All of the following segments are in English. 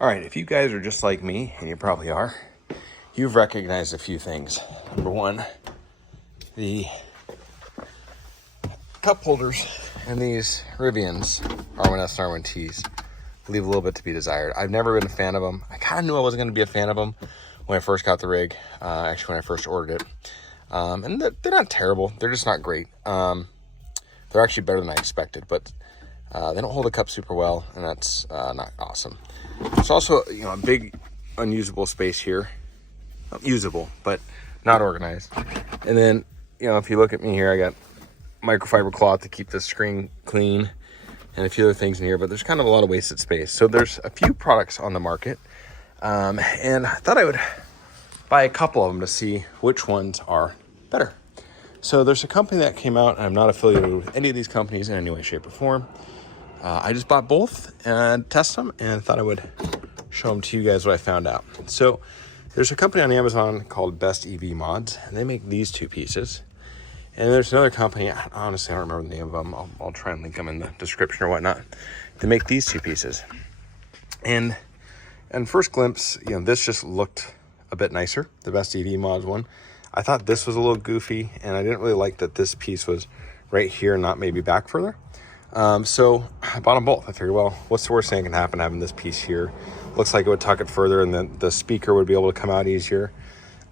All right, if you guys are just like me, and you probably are, you've recognized a few things. Number one, the cup holders and these Rivians, R1S and R1Ts, leave a little bit to be desired. I've never been a fan of them. I kind of knew I wasn't going to be a fan of them when I first got the rig, actually when I first ordered it. And they're not terrible. They're just not great. They're actually better than I expected, but they don't hold the cup super well, and that's not awesome. It's also, a big unusable space here. Usable, but not organized. And then, if you look at me here, I got microfiber cloth to keep the screen clean and a few other things in here, but there's kind of a lot of wasted space. So there's a few products on the market, and I thought I would buy a couple of them to see which ones are better. So there's a company that came out, and I'm not affiliated with any of these companies in any way, shape, or form. I just bought both and test them, and thought I would show them to you guys what I found out. So there's a company on Amazon called Best EV Mods, and they make these two pieces. And there's another company, honestly, I don't remember the name of them. I'll try and link them in the description or whatnot. They make these two pieces. And first glimpse, this just looked a bit nicer, the Best EV Mods one. I thought this was a little goofy, and I didn't really like that this piece was right here, not maybe back further. So I bought them both. I figured, well, what's the worst thing that can happen having this piece here? Looks like it would tuck it further, and then the speaker would be able to come out easier.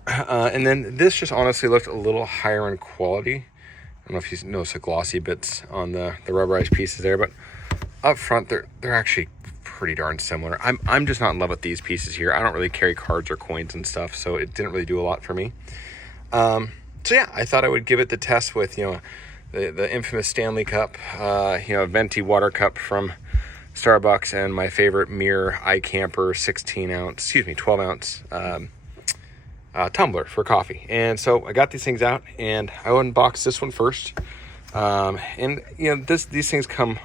And then this just honestly looked a little higher in quality. I don't know if you notice the glossy bits on the rubberized pieces there, but up front, they're actually pretty darn similar. I'm just not in love with these pieces here. I don't really carry cards or coins and stuff, so it didn't really do a lot for me. So yeah, I thought I would give it the test with, the infamous Stanley Cup, venti water cup from Starbucks, and my favorite Miir iCamper 12 ounce tumbler for coffee. And so I got these things out, and I unboxed this one first. These things come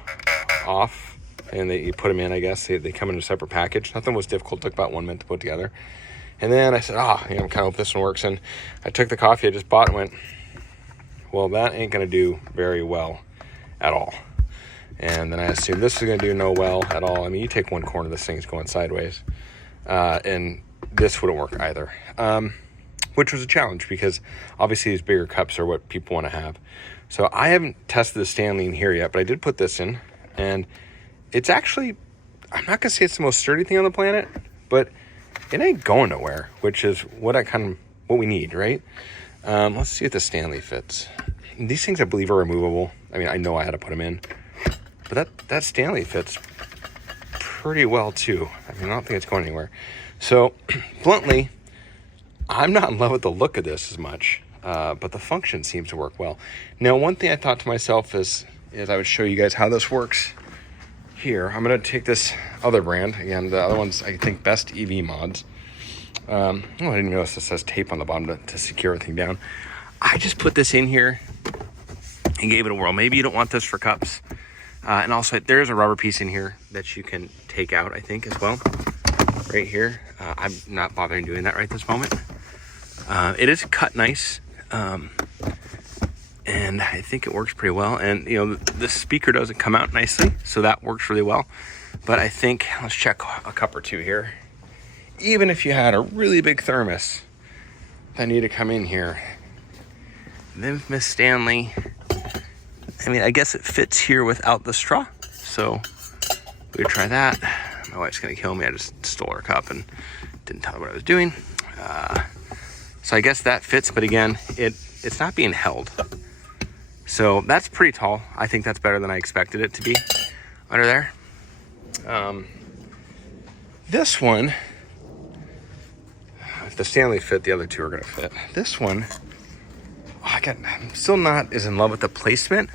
off, and you put them in, I guess. They come in a separate package. Nothing was difficult. Took about 1 minute to put together. And then I said, I'm kind of hope this one works. And I took the coffee I just bought and went, well, that ain't going to do very well at all. And then I assumed this is going to do no well at all. I mean, you take one corner, this thing's going sideways. And this wouldn't work either. Which was a challenge, because obviously these bigger cups are what people want to have. So I haven't tested the Stanley in here yet, but I did put this in. And it's actually, I'm not going to say it's the most sturdy thing on the planet, but it ain't going nowhere, which is what we need, right? Let's see if the Stanley fits. These things, I believe, are removable. I mean, I know I had to put them in, but that Stanley fits pretty well too. I mean, I don't think it's going anywhere. So bluntly, I'm not in love with the look of this as much, but the function seems to work well. Now, one thing I thought to myself is I would show you guys how this works. Here, I'm going to take this other brand. Again, the other one's, I think, Best EV Mods. I didn't notice this says tape on the bottom to secure everything down. I just put this in here and gave it a whirl. Maybe you don't want this for cups. And also, there's a rubber piece in here that you can take out, I think, as well. Right here. I'm not bothering doing that right this moment. It is cut nice. And I think it works pretty well. And, the speaker doesn't come out nicely, so that works really well. But I think, let's check a cup or two here. Even if you had a really big thermos that need to come in here, then Miss Stanley, I mean, I guess it fits here without the straw. So we would try that. My wife's going to kill me. I just stole her cup and didn't tell her what I was doing. So I guess that fits, but again, it's not being held. So that's pretty tall. I think that's better than I expected it to be under there. This one, if the Stanley fit, the other two are going to fit. This one, I'm still not as in love with the placement,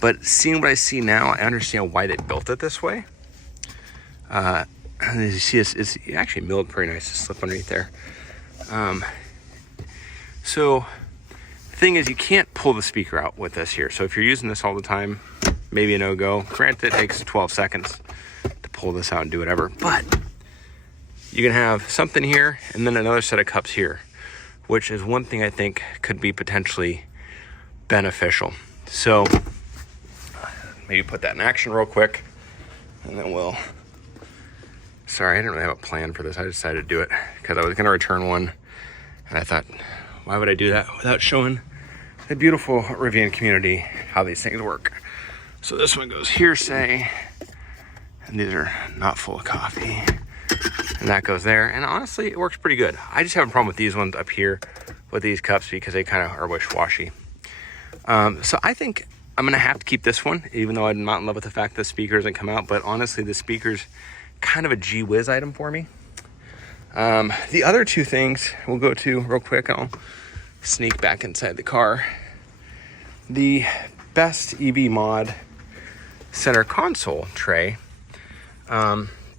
but seeing what I see now, I understand why they built it this way. As you see, it's actually milled pretty nice to slip underneath there. So the thing is, you can't pull the speaker out with this here. So if you're using this all the time, maybe a no-go. Granted, it takes 12 seconds to pull this out and do whatever, but you can have something here and then another set of cups here, which is one thing I think could be potentially beneficial. So maybe put that in action real quick, and then we'll sorry, I didn't really have a plan for this. I decided to do it because I was going to return one. And I thought, why would I do that without showing the beautiful Rivian community how these things work? So this one goes hearsay. And these are not full of coffee. And that goes there. And honestly, it works pretty good. I just have a problem with these ones up here with these cups because they kind of are wish-washy. So I think I'm going to have to keep this one, even though I'm not in love with the fact that the speaker doesn't come out. But honestly, the speaker's kind of a gee whiz item for me. The other two things we'll go to real quick. I'll sneak back inside the car. The Best EV Mod center console tray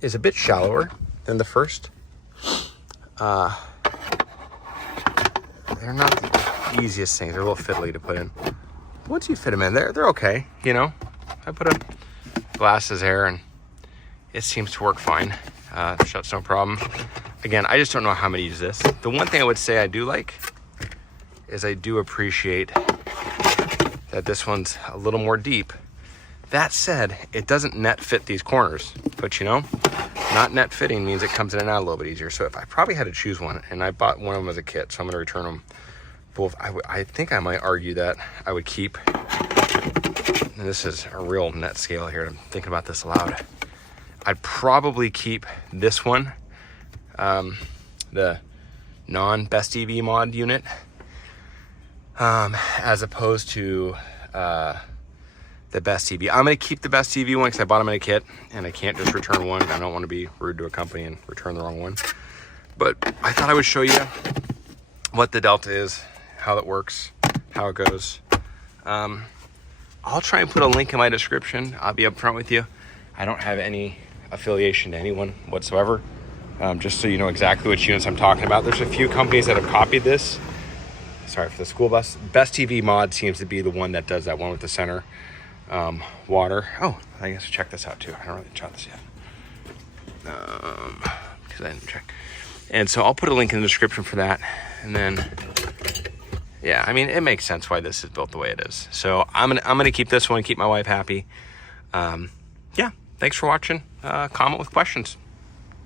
is a bit shallower than the first. They're not the easiest things. They're a little fiddly to put in. Once you fit them in, they're okay, you know. I put a glasses there and it seems to work fine. Shuts no problem. Again, I just don't know how I'm gonna use this. The one thing I would say I do like is I do appreciate that this one's a little more deep. That said, it doesn't net fit these corners, but you know, not net fitting means it comes in and out a little bit easier. So if I probably had to choose one, and I bought one of them as a kit, so I'm gonna return them both. I think I might argue that I would keep, and this is a real net scale here, I'm thinking about this aloud. I'd probably keep this one, the non-Best EV Mod unit, as opposed to the Best EV. I'm gonna keep the Best EV one because I bought them in a kit and I can't just return one. I don't want to be rude to a company and return the wrong one. But I thought I would show you what the Delta is, how it works, how it goes. I'll try and put a link in my description. I'll be upfront with you. I don't have any affiliation to anyone whatsoever. Just so you know exactly which units I'm talking about. There's a few companies that have copied this. Sorry for the school bus. Best EV Mod seems to be the one that does that one with the center water. Oh, I guess check this out too. I don't really check this yet because I didn't check. And so I'll put a link in the description for that. And then, yeah, I mean, it makes sense why this is built the way it is. So I'm gonna keep this one, keep my wife happy. Yeah, thanks for watching. Comment with questions.